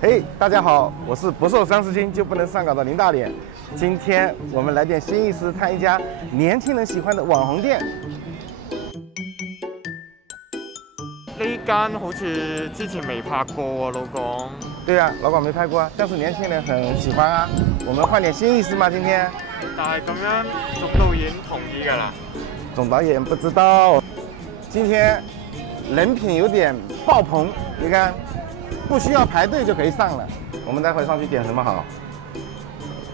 嘿，大家好，我是不瘦30斤就不能上岗的林大脸。今天我们来点新意思，探一家年轻人喜欢的网红店。呢間好似之前未拍過喎，老廣。对啊，老广没拍过啊，但是年轻人很喜欢啊。我们换点新意思嘛，今天。但係咁樣總導演同意㗎啦。总导演不知道，今天人品有点爆棚，你看，不需要排队就可以上了。我们待会上去点什么好？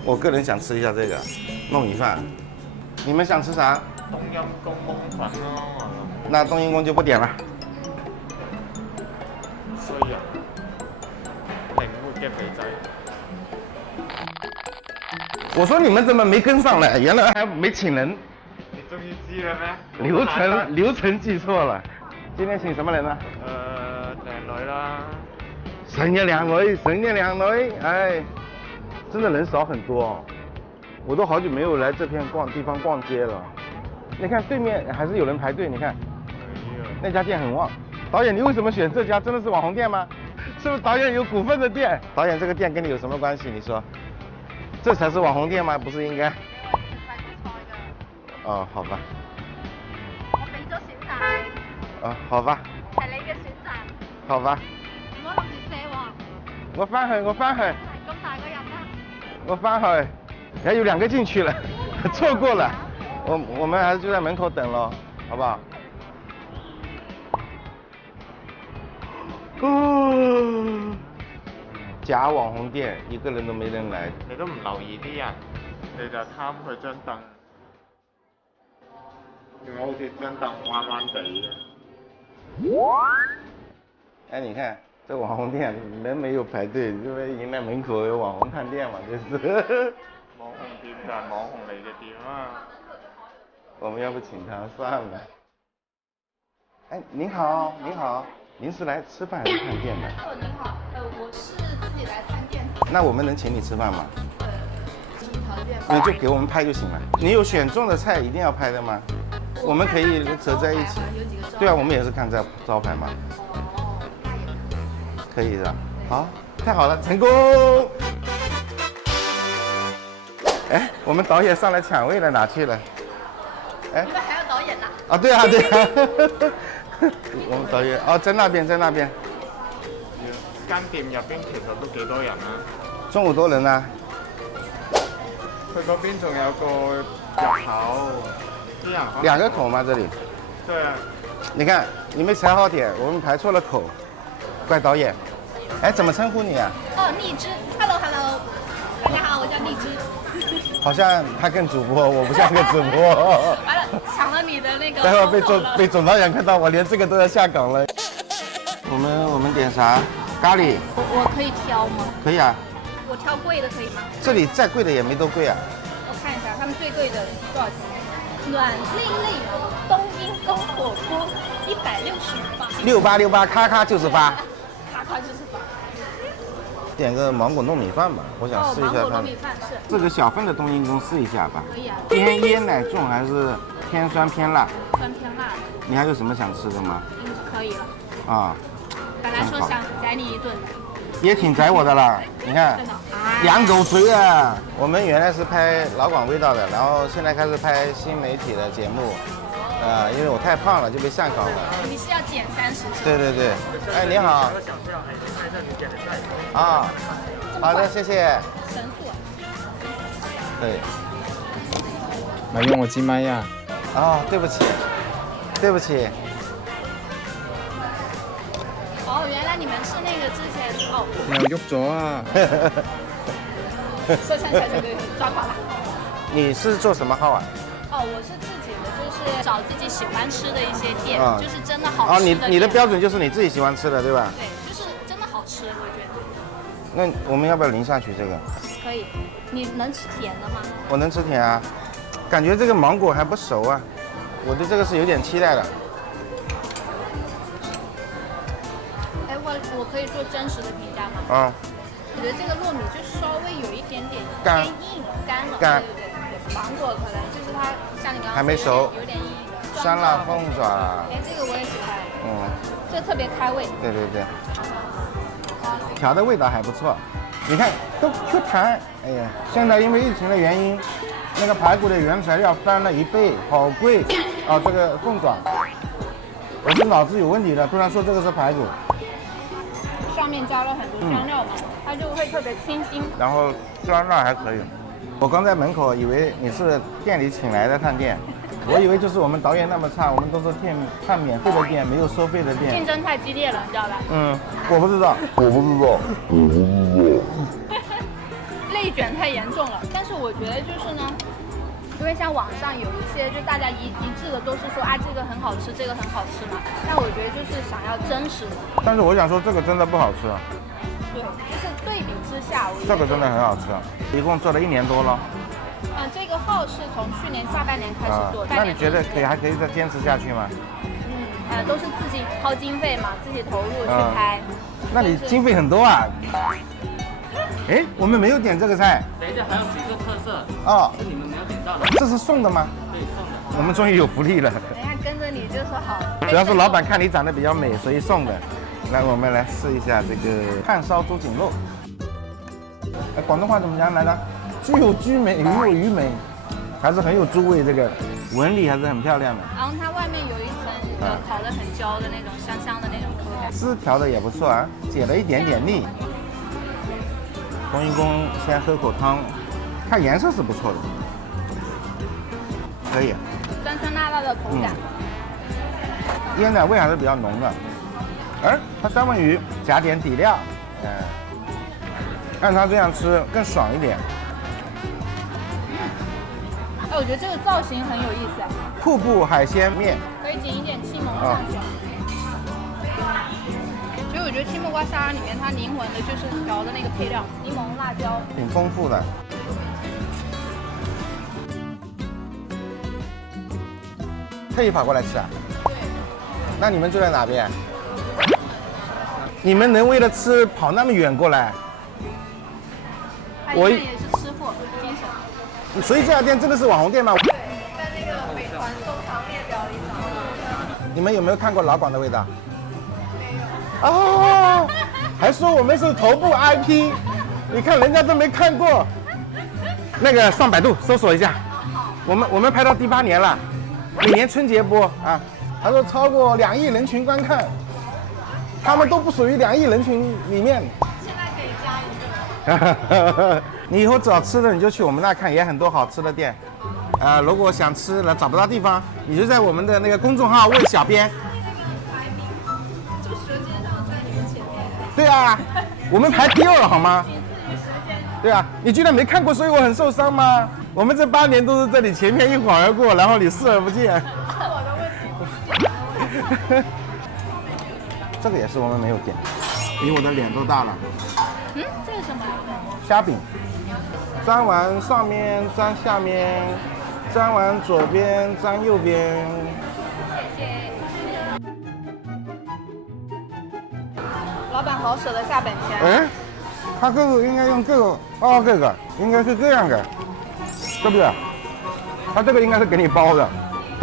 我个人想吃一下这个糯米饭，你们想吃啥？冬陰功檬粉咯，那冬阴功就不点了。衰人，靈活嘅肥仔。我说你们怎么没跟上来？原来还没请人，你終於知啦咩？流程记错了。今天请什么人呢？靚女啦。神仙两女，哎，真的人少很多哦。我都好久没有来这片地方逛街了。你看对面还是有人排队，你看那家店很旺。导演，你为什么选这家？真的是网红店吗？是不是导演有股份的店？导演，这个店跟你有什么关系？你说，这才是網紅店嗎？不是應該？哦，好吧。我俾咗選擇。哦，好吧。係你嘅選擇。好吧。唔好諗住卸喎。我翻去。咁大個人啦。我翻去。然後有2個進去了，錯過了。我們還是就在門口等咯，好不好？假網紅店，一個人都沒人來。你都唔留意啲人，你就貪佢張凳，仲有好似張凳彎彎地嘅。哎，你看這網紅店人沒有排隊，因為迎來門口有網紅探店嘛，就是。網紅店就係網紅嚟嘅店啊。我們要不請他算了。哎，您好，您好，您是來吃飯還是探店的？您好，我是自己來探店。那我們能請你吃飯嗎？什麼條件？你就給我們拍就行了。你有選中的菜一定要拍的嗎？我們可以合在一起。對啊，我們也是看招牌嘛。哦，那也可以的。好，太好了，成功！哎，我們導演上來搶位了，哪去了？哎，你們還有導演呢？啊，對啊，對啊。我們導演哦，在那邊，在那邊。間店入邊其實都幾多人啊？中午多人啊。佢嗰邊仲有個入口，啲人可能2個口嗎？這裡？對啊。你看，你沒踩好點，我們排錯了口，怪導演。哎，怎麼稱呼你啊？哦，荔枝 ，Hello，大家好，我叫荔枝。好像他更主播，我不像個主播。完了，搶了你的那個。待會被總導演看到，我連這個都要下崗了。我們點啥？咖喱。我可以挑嗎？可以啊。我挑貴的可以嗎？這裡再貴的也沒多貴啊。我看一下，他們最貴的多少錢？暖粒粒冬陰功火鍋168。68，咔咔98。咔咔98。點個芒果糯米飯吧，我想試一下它。芒果糯米飯是。這個小份的冬陰功試一下吧。可以啊。偏椰奶重還是偏酸偏辣？酸偏辣。你還有什麼想吃的嗎？可以了。啊。本來說想宰你一頓。也挺宰我的啦，你看，兩狗嘴啊！我們原來是拍老廣味道的，然後現在開始拍新媒體的節目，因為我太胖了就被下崗了。你是要減30？對對對。哎，你好。啊，好的，謝謝。神速。對。咪用我支咪啊！哦，對不起，對不起。哦，原來你們是那個之前哦。你又喐咗啊！說唱小姐姐抓狂了。你是做什麼號啊？哦，我是自己的，就是找自己喜歡吃的一些店，就是真的好哦，吃的。你的標準就是你自己喜歡吃的，對吧？對，就是真的好吃，我覺得。那我們要不要淋下去這個？可以。你能吃甜的嗎？我能吃甜啊，感覺這個芒果還不熟啊，我對這個是有點期待的。哎，我可以做真實的評價嗎？啊。我覺得這個糯米就稍微有一點點乾偏硬，乾了。乾。芒果可能就是它像你剛剛還沒熟，有點硬。酸辣鳳爪。哎，這個我也喜歡。嗯。這個特別開胃。對對對。好。调的味道还不错。你看都 Q 弹，哎呀，现在因为疫情的原因，那个排骨的原材料翻了1倍，好贵啊！这个凤爪，我是脑子有问题了，突然说这个是排骨，上面加了很多香料嘛，它就会特别清新。然后酸辣还可以。我刚在门口以为你是店里请来的探店，我以为就是我们导演那么差，我们都是看免费的店，没有收费的店。竞争太激烈了，你知道吧？我不知道。内卷太严重了，但是我觉得就是呢，因为像网上有一些，就大家一致的都是说啊，这个很好吃，这个很好吃嘛。但我觉得就是想要真实的。但是我想说，这个真的不好吃。对，就是对比之下，我觉得这个真的很好吃，一共做了1年多了。这个号是从去年下半年开始做。那你觉得还可以再坚持下去吗？都是自己掏经费嘛，自己投入去拍。那你经费很多啊。哎，我们没有点这个菜。等一下还有几个特色是你们没有点到的。这是送的吗？对，送的。我们终于有福利了。人家跟着你就说好。主要是老板看你长得比较美，所以送的。来，我们来试一下这个炭烧猪颈肉。广东话怎么讲来着？猪有猪美，鱼有鱼美，还是很有猪味。这个纹理还是很漂亮的。然后它外面有一层烤得很焦的那种香香的那种口感。丝调的也不错啊，解了一点点腻。冬阴功先喝口汤，看颜色是不错的，可以。酸酸辣辣的口感。椰奶味还是比较浓的。它三文鱼加点底料，按它这样吃更爽一点。我觉得这个造型很有意思。瀑布海鲜面可以紧一点青檬上去。所以我觉得青木瓜沙拉里面它灵魂的就是调的那个配料，柠檬、辣椒，挺丰富的。特意跑过来吃啊？对。那你们住在哪边？你们能为了吃跑那么远过来？我也是吃货精神。所以这家店真的是网红店吗？对，在那个美团收藏列表里找。你们有没有看过老广的味道？没有。哦，还说我们是头部 IP， 你看人家都没看过。那个上百度搜索一下，我们拍到第8年了，每年春节播啊。他说超过2亿人群观看。他们都不属于2亿人群里面。现在可以加一个。你以后找吃的你就去我们那看，也很多好吃的店。如果想吃了找不到地方，你就在我们的那个公众号问小编。排名就舌尖上在你们前面。对啊，我们排第2好吗？仅次于舌尖。对啊，你居然没看过，所以我很受伤吗？我们这8年都是在你前面一晃而过，然后你视而不见。是我的问题，不是你的问题。这个也是我们没有点，比我的脸都大了。这是什么？虾饼，沾完上面，沾下面，沾完左边，沾右边。谢谢。老板好舍得下本钱。他这个应该用这个，这个应该是这样的，对不对？他这个应该是给你包的，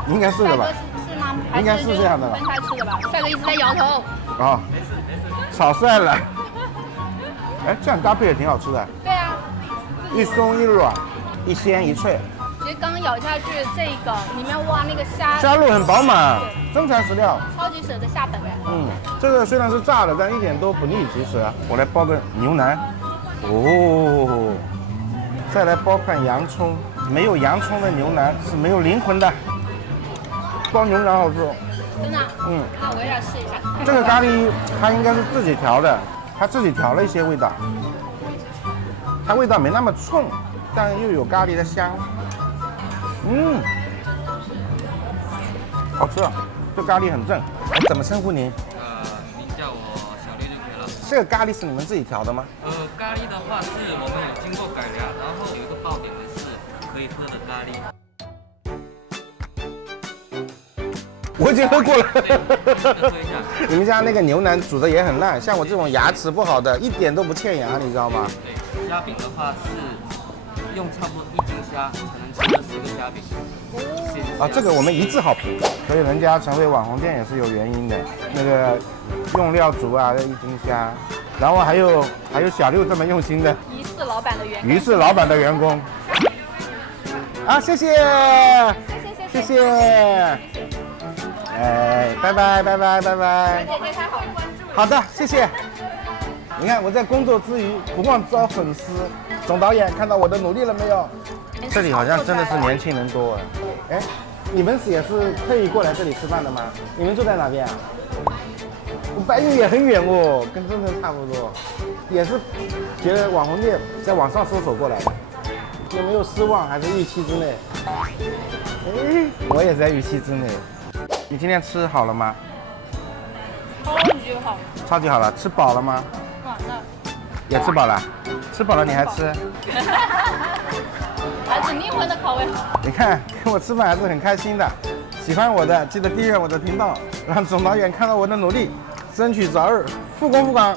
应该是的吧？是吗？应该是这样的吧？分开吃的吧？帅哥一直在摇头。炒帅了。这样搭配也挺好吃的。对啊。一松一软，一鲜一脆。其实刚咬下去这个里面哇，那个虾肉很饱满，真材实料，超级舍得下本哎。这个虽然是炸的，但一点都不腻。其实我来包个牛腩，再来包块洋葱。没有洋葱的牛腩是没有灵魂的。包牛腩好吃。真的？那我也要试一下。这个咖喱它应该是自己调的，它自己调了一些味道，它味道没那么冲，但又有咖喱的香。好吃，这咖喱很正。怎么称呼您？您叫我小烈就可以了。这个咖喱是你们自己调的吗？咖喱的话是我们有经过改良，然后有一个爆点的是可以喝的咖喱。我已经喝过了。喝一下。你们家那个牛腩煮的也很烂，像我这种牙齿不好的，一点都不欠牙，你知道吗？对，虾饼的话是用差不多1斤虾才能吃20个虾饼。这个我们一致好评，所以人家成为网红店也是有原因的。那个用料足啊，这1斤虾，然后还有小六这么用心的，于是老板的员工。于是老板的员工。啊，谢谢，谢谢，哎，拜拜拜拜拜拜。姐姐她好。好的，谢谢。你看我在工作之余不忘招粉丝，总导演看到我的努力了没有？这里好像真的是年轻人多哎。哎，你们也是特意过来这里吃饭的吗？你们住在哪边啊？白云也很远哦，跟深圳差不多，也是觉得网红店在网上搜索过来的。有没有失望？还是预期之内？哎，我也在预期之内。你今天吃好了吗？超级好。超级好了，吃饱了吗？哇，那也吃饱了，吃饱了你还吃？还是灵魂的拷问。你看跟我吃饭还是很开心的。喜欢我的记得订阅我的频道，让总导演看到我的努力，争取早日复工复岗。